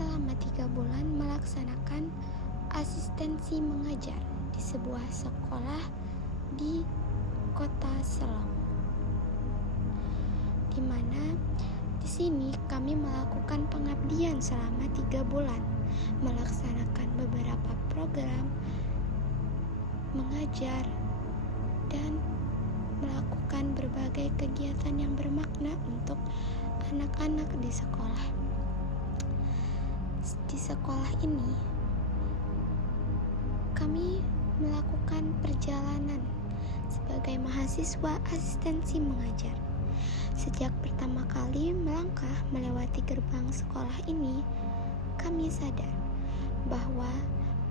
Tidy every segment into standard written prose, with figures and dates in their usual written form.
selama 3 bulan melaksanakan asistensi mengajar di sebuah sekolah di kota Selong, di mana di sini kami melakukan pengabdian selama 3 bulan, melaksanakan beberapa program mengajar dan melakukan berbagai kegiatan yang bermakna untuk anak-anak di sekolah. Di sekolah ini kami melakukan perjalanan sebagai mahasiswa asistensi mengajar. Sejak pertama kali melangkah melewati gerbang sekolah ini, kami sadar bahwa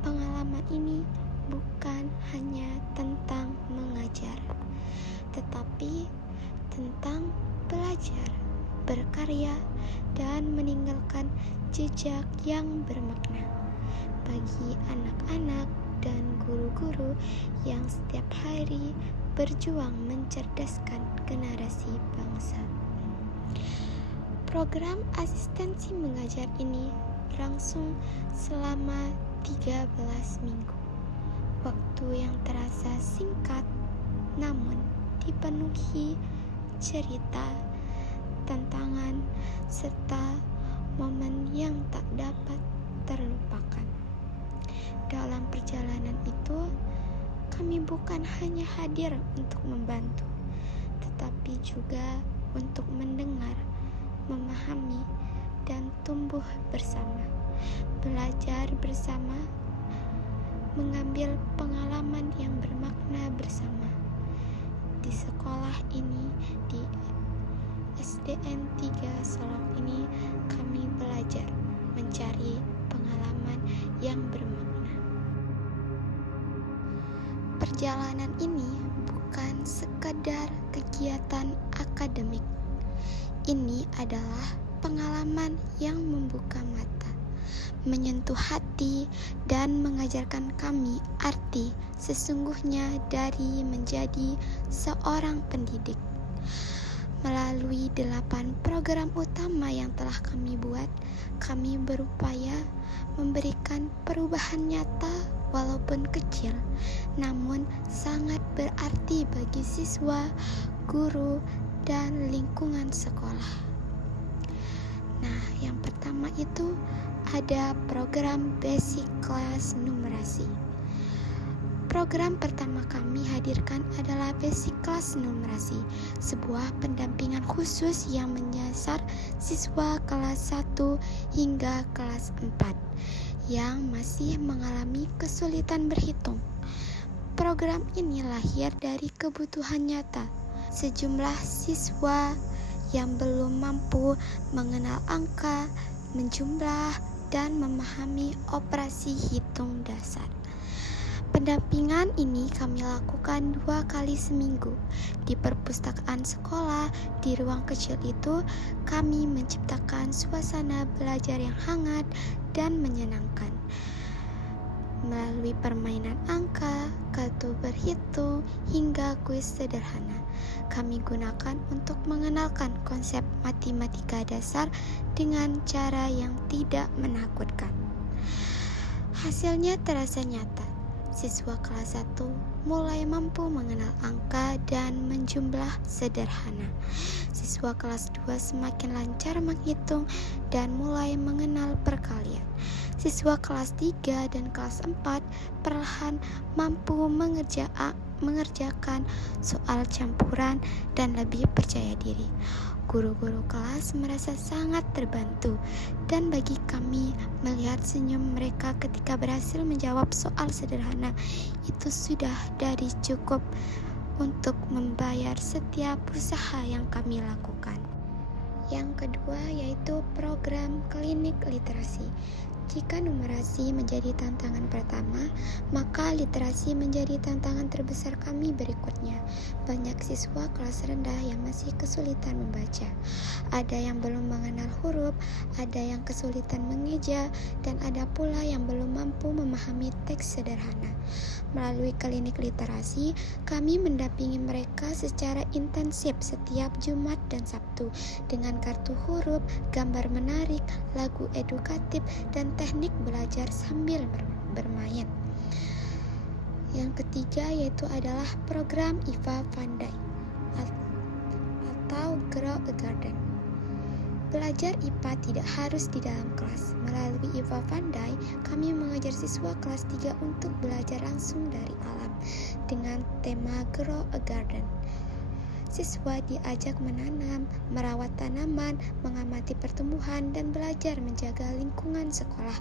pengalaman ini bukan hanya tentang mengajar, tetapi tentang belajar, berkarya, dan meninggalkan jejak yang bermakna bagi anak-anak dan guru-guru yang setiap hari berjuang mencerdaskan generasi bangsa. Program asistensi mengajar ini berlangsung selama 13 minggu. Waktu yang terasa singkat, namun dipenuhi cerita, tantangan, serta momen yang tak dapat terlupakan. Dalam perjalanan itu, kami bukan hanya hadir untuk membantu, tetapi juga untuk mendengar, memahami, dan tumbuh bersama, belajar bersama, mengambil pengalaman yang bermakna bersama. Di sekolah ini, di SDN 3 Selong ini, kami belajar mencari pengalaman yang bermakna. Perjalanan ini bukan sekadar kegiatan akademik. Ini adalah pengalaman yang membuka mata, menyentuh hati, dan mengajarkan kami arti sesungguhnya dari menjadi seorang pendidik. Melalui 8 program utama yang telah kami buat, kami berupaya memberikan perubahan nyata walaupun kecil, namun sangat berarti bagi siswa, guru, dan lingkungan sekolah. Nah, yang pertama itu ada program Basic Kelas Numerasi. Program pertama kami hadirkan adalah Basic Kelas Numerasi, sebuah pendampingan khusus yang menyasar siswa kelas 1 hingga kelas 4 yang masih mengalami kesulitan berhitung. Program ini lahir dari kebutuhan nyata sejumlah siswa yang belum mampu mengenal angka, menjumlah, dan memahami operasi hitung dasar. Pendampingan ini kami lakukan 2 kali seminggu. Di perpustakaan sekolah, di ruang kecil itu, kami menciptakan suasana belajar yang hangat dan menyenangkan. Melalui permainan angka, kartu berhitung, hingga kuis sederhana, kami gunakan untuk mengenalkan konsep matematika dasar dengan cara yang tidak menakutkan. Hasilnya terasa nyata. Siswa kelas 1 mulai mampu mengenal angka dan menjumlah sederhana. Siswa kelas 2 semakin lancar menghitung dan mulai mengenal perkalian. Siswa kelas 3 dan kelas 4 perlahan mampu mengerjakan soal campuran dan lebih percaya diri. Guru-guru kelas merasa sangat terbantu, dan bagi kami melihat senyum mereka ketika berhasil menjawab soal sederhana itu sudah dari cukup untuk membayar setiap usaha yang kami lakukan. Yang kedua yaitu program klinik literasi. Jika numerasi menjadi tantangan pertama, maka literasi menjadi tantangan terbesar kami berikutnya. Banyak siswa kelas rendah yang masih kesulitan membaca. Ada yang belum mengenal huruf, ada yang kesulitan mengeja, dan ada pula yang belum mampu memahami teks sederhana. Melalui klinik literasi, kami mendampingi mereka secara intensif setiap Jumat dan Sabtu dengan kartu huruf, gambar menarik, lagu edukatif, dan teknik belajar sambil bermain. Yang ketiga yaitu adalah program Eva Van Dijk atau Grow a Garden. Belajar IPA tidak harus di dalam kelas. Melalui Eva Van Dijk, kami mengajar siswa kelas 3 untuk belajar langsung dari alam dengan tema Grow a Garden. Siswa diajak menanam, merawat tanaman, mengamati pertumbuhan, dan belajar menjaga lingkungan sekolah.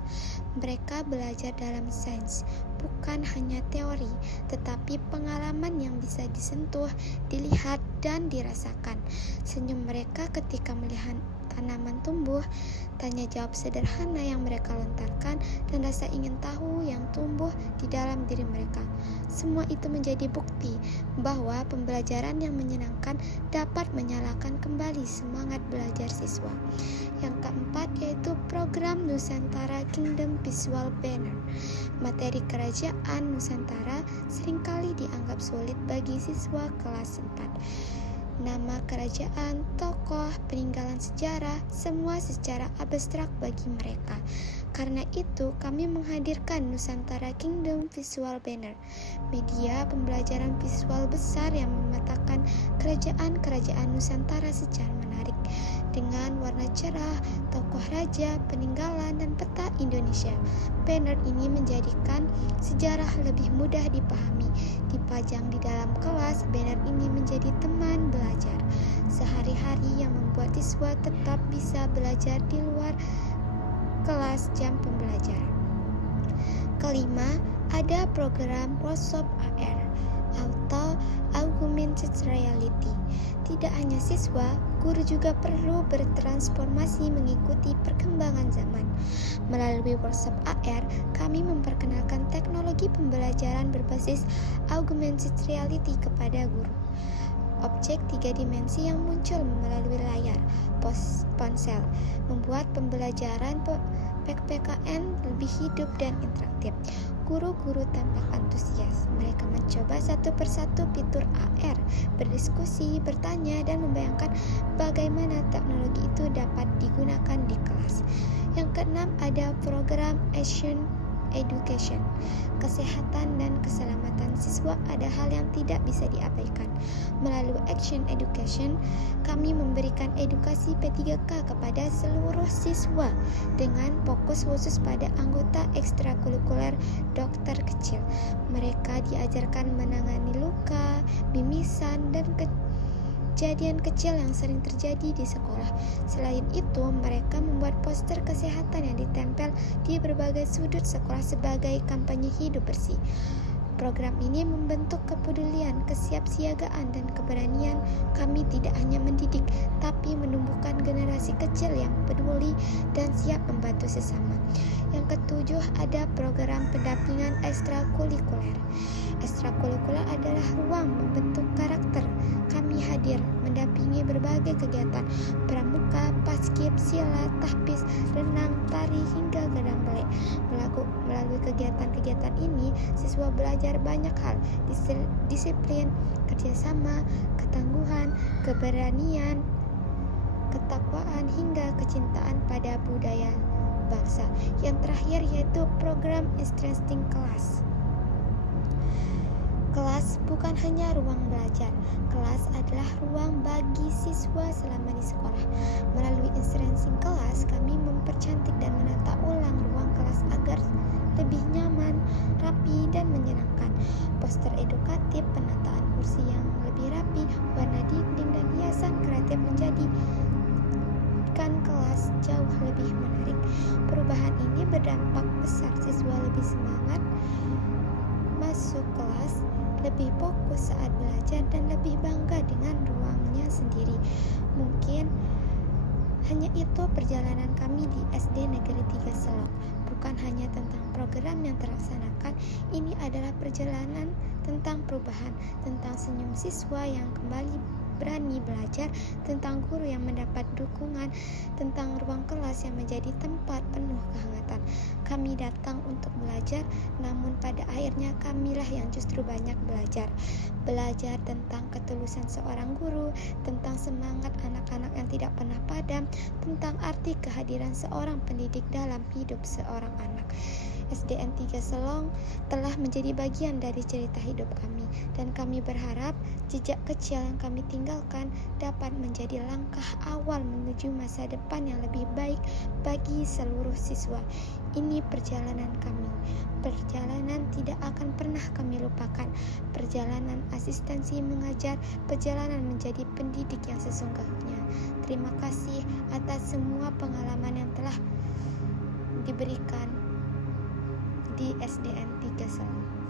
Mereka belajar dalam sains, bukan hanya teori, tetapi pengalaman yang bisa disentuh, dilihat, dan dirasakan. Senyum mereka ketika melihat tanaman tumbuh, tanya jawab sederhana yang mereka lontarkan, dan rasa ingin tahu yang tumbuh di dalam diri mereka. Semua itu menjadi bukti bahwa pembelajaran yang menyenangkan dapat menyalakan kembali semangat belajar siswa. Yang keempat yaitu program Nusantara Kingdom Visual Banner. Materi kerajaan Nusantara seringkali dianggap sulit bagi siswa kelas 4. Nama kerajaan, tokoh, peninggalan sejarah, semua secara abstrak bagi mereka. Karena itu, kami menghadirkan Nusantara Kingdom Visual Banner, media pembelajaran visual besar yang memetakan kerajaan-kerajaan Nusantara secara menarik, dengan warna cerah, tokoh raja, peninggalan, dan peta Indonesia. Banner ini menjadikan sejarah lebih mudah dipahami. Dipajang di dalam kelas, banner ini menjadi teman belajar sehari-hari yang membuat siswa tetap bisa belajar di luar kelas jam pembelajaran. Kelima, ada program workshop AR atau Augmented Reality. Tidak hanya siswa, guru juga perlu bertransformasi mengikuti perkembangan zaman. Melalui workshop AR, kami memperkenalkan teknologi pembelajaran berbasis Augmented Reality kepada guru. Objek 3 dimensi yang muncul melalui layar ponsel membuat pembelajaran PKN lebih hidup dan interaktif. Guru-guru tampak antusias. Mereka mencoba satu persatu fitur AR, berdiskusi, bertanya, dan membayangkan bagaimana teknologi itu dapat digunakan di kelas. Yang keenam, ada program Action Education. Kesehatan dan keselamatan siswa ada hal yang tidak bisa diabaikan. Melalui Action Education, kami memberikan edukasi P3K kepada seluruh siswa dengan fokus khusus pada anggota ekstrakurikuler dokter kecil. Mereka diajarkan menangani luka, mimisan, dan kejadian kecil yang sering terjadi di sekolah. Selain itu, mereka membuat poster kesehatan yang ditempel di berbagai sudut sekolah sebagai kampanye hidup bersih. Program ini membentuk kepedulian, kesiapsiagaan, dan keberanian. Kami tidak hanya mendidik, tapi menumbuhkan generasi kecil yang peduli dan siap membantu sesama. Yang ketujuh, ada program pendampingan ekstrakurikuler. Ekstrakurikuler adalah ruang membentuk karakter. Kami hadir mendampingi berbagai kegiatan pramuka, paskib, silat, tahfiz, renang, tari, hingga gedang balek. Melalui kegiatan-kegiatan ini, siswa belajar banyak hal, disiplin, kerjasama, ketangguhan, keberanian, ketakwaan, hingga kecintaan pada budaya bangsa. Yang terakhir yaitu program Interesting Class. Kelas bukan hanya ruang belajar. Kelas adalah ruang bagi siswa selama di sekolah. Melalui Interesting Class, kami mempercantik dan menata ulang ruang kelas agar lebih nyaman, rapi, dan menyenangkan. Poster edukatif, penataan kursi yang lebih rapi, warna dinding, dan hiasan kreatif menjadikan kelas jauh lebih menarik. Perubahan ini berdampak besar. Siswa lebih semangat masuk kelas, lebih fokus saat belajar, dan lebih bangga dengan ruangnya sendiri. Mungkin hanya itu perjalanan kami di SD Negeri 3 Selok. Bukan hanya tentang program yang terlaksanakan, ini adalah perjalanan tentang perubahan, tentang senyum siswa yang kembali berani belajar, tentang guru yang mendapat dukungan, tentang ruang kelas yang menjadi tempat penuh kehangatan. Kami datang untuk belajar, namun pada akhirnya kamilah yang justru banyak belajar. Belajar tentang ketulusan seorang guru, tentang semangat anak-anak yang tidak pernah padam, tentang arti kehadiran seorang pendidik dalam hidup seorang anak. SDN 3 Selong telah menjadi bagian dari cerita hidup kami, dan kami berharap jejak kecil yang kami tinggalkan dapat menjadi langkah awal menuju masa depan yang lebih baik bagi seluruh siswa. Ini perjalanan kami. Perjalanan tidak akan pernah kami lupakan. Perjalanan asistensi mengajar, perjalanan menjadi pendidik yang sesungguhnya. Terima kasih atas semua pengalaman yang telah diberikan di SDN 3 Selong.